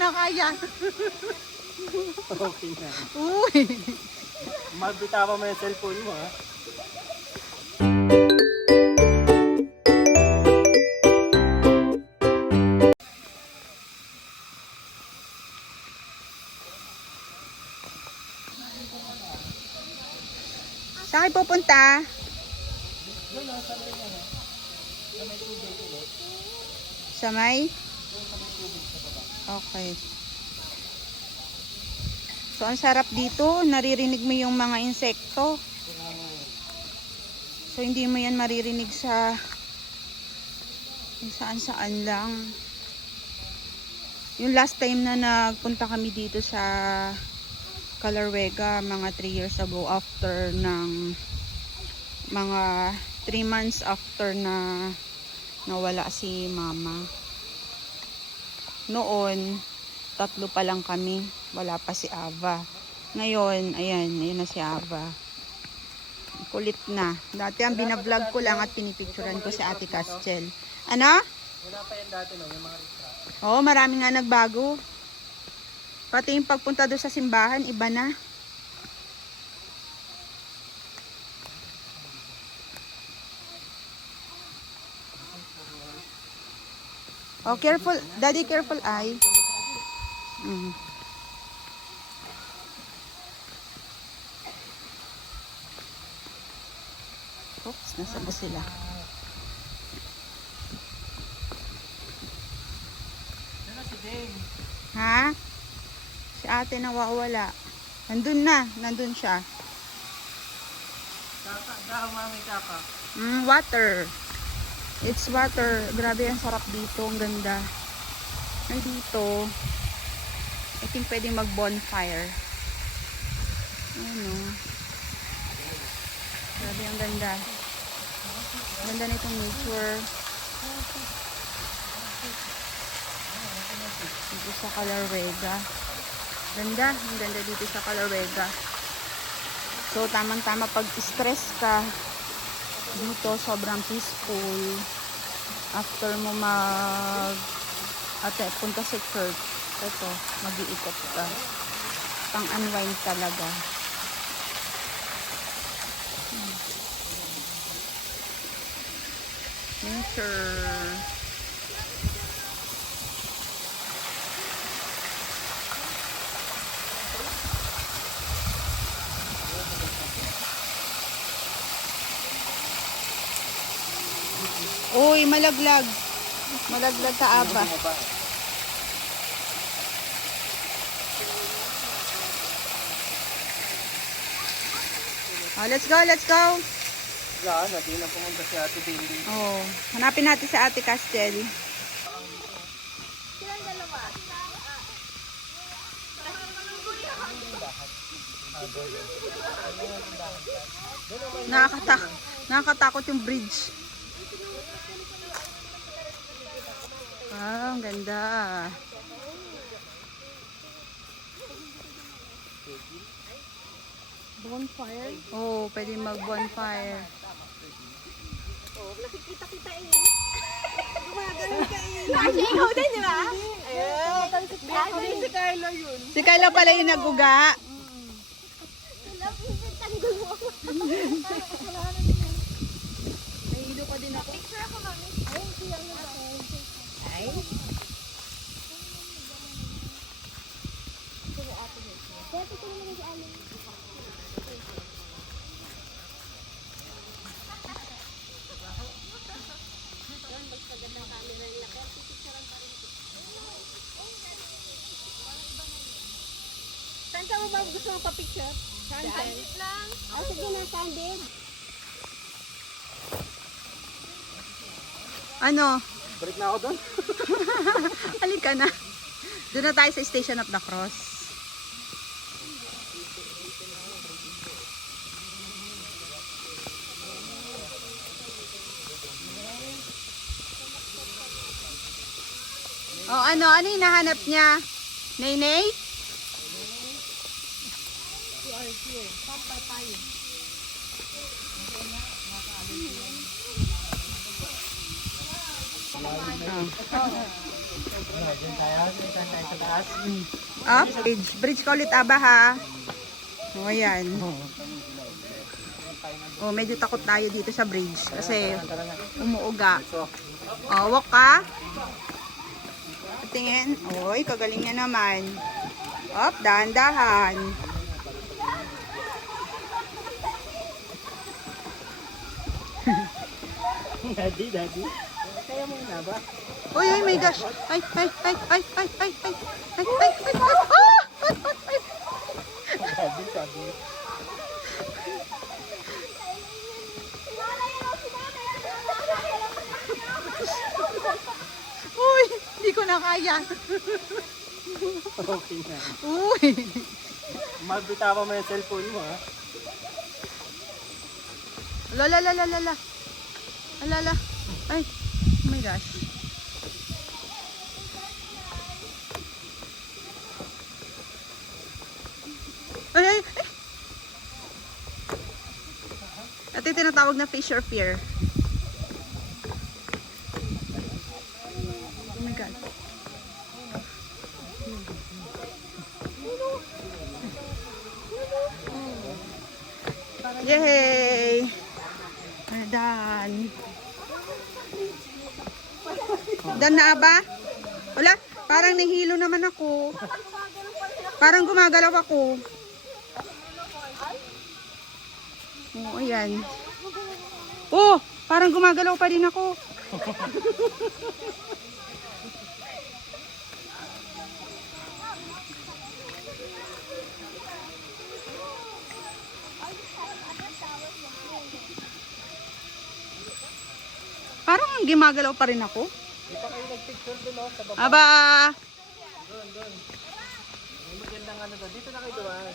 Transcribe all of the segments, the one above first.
na kaya. Okay na. Uy. Magbitawa mo yung cellphone mo, ha? Saan kayo pupunta? Sa may? Okay. So, ang sarap dito. Naririnig mo yung mga insekto. So, hindi mo yan maririnig sa kung saan-saan lang. Yung last time na nagpunta kami dito sa Calarwega, mga 3 years ago, after ng mga 3 months after na nawala si mama. Noon, 3 pa lang kami. Wala pa si Ava. Ngayon, ayan na si Ava. Kulit na. Dati ang binablog ko lang at pinipicturan ko si Ate Castel. Ano? Wala pa yan dati, no? Yung mga restaurant. Oo, marami nga nagbago. Pati yung pagpunta doon sa simbahan, iba na. Oh, careful. Daddy, careful, ay. Oops, nasago sila. Ha? Si ate nawawala. Nandun siya. Kaka, daw, mami, kaka. Water. It's water. Grabe, ang sarap dito. Ang ganda. Ay, dito. I think pwede mag-bonfire. Ano? Grabe, ang ganda. Ganda na itong nature. Dito sa Calarwega. Ganda. Ang ganda dito sa Calarwega. So, tamang-tama pag stress ka, dito sobrang peaceful. After mo punta sa church, ito, mag-iikot ka. Pang unwind talaga. Nature. Uy, malaglag. Malaglag ka, Aba. Oh, let's go, let's go. Wala, natin na pumunta si Ate Bailey. Oh, hanapin natin sa Ate Castel. Nakakatakot yung bridge. Ah, ang ganda. Bonfire? Oh, pwede mag-bonfire. Oh, nakikita kita eh. Gumagano ka eh. Kasi ikaw din, di ba? Ayun. Si Carla yun. Si Kyla pala yung nag-uga. Tanggol mo ako. Nahihilo pa din ako. Picture ako, mami. Ayun, siya ano ba? Ay. Kaya picture mo na si Alan. Saan ka mo ba gusto mong pa-picture? Candid lang. Oh, sige na, candid. Ano? Balik na ako doon. Halika na. Doon na tayo sa Station of the Cross. Oh, ano yung hinahanap niya? Nay-nay? Diyan tayo. Diyan tayo sa taas. Up. Bridge ka ulit, Aba, ha? O, ayan. O, medyo takot tayo dito sa bridge. Kasi umuuga. O, walk ka. Tingin. Oy, kagaling niya naman. Up, dahan-dahan. Daddy. Kaya mo na ba? Uy, oh my gosh. Ay. Ah! Daddy, sabi. Uy, hindi ko na kaya. Okay na. Uy. Magbitawa mo yung cellphone mo, ha? Lala. Alala. Ay, oh my gosh. Ay. Ito yung tinatawag na fish or fear. Oh my God. Yay! We're done. Done na ba? Wala, parang nahilo naman ako. Parang gumagalaw ako. Oo, ayan. Oh, parang gumagalaw pa din ako. Parang gumagalaw pa rin ako. Di pa kayo nagpicture doon, no? Sa baba. Aba! Doon. May magandang ano doon. Dito na kayo doon.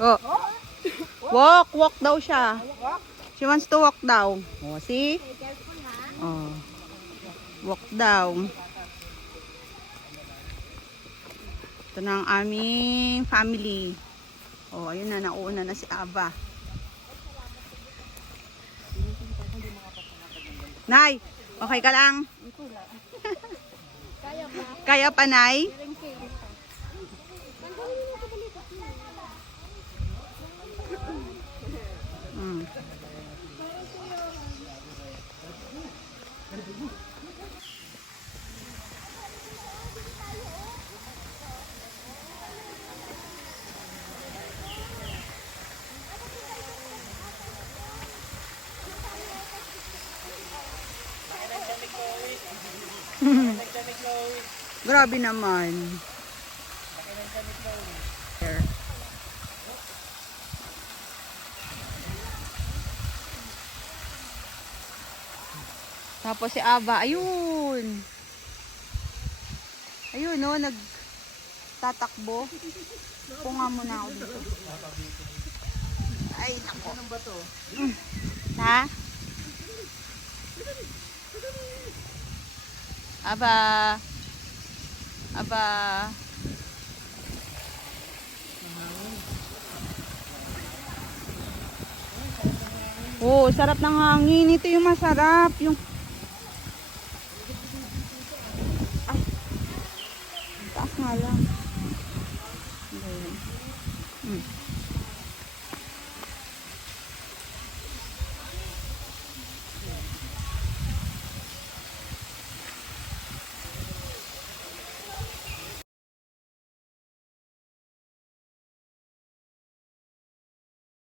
Oh. Walk daw siya. She wants to walk daw. Oh, see? Oh. Walk daw. Ito na ang aming family. Oh, ayun na, nauna na si Aba. Nay, okay ka lang? Kaya pa, Nay? Mm. Grabe naman. Here. Tapos si Aba, ayun. Ayun, no, nagtatakbo. Punga mo na ako dito. Ay, nako. Anong ba to? Ha? Aba. Oh, sarap ng hangin. Ito yung masarap. Yung... Ay. Taas nga lang.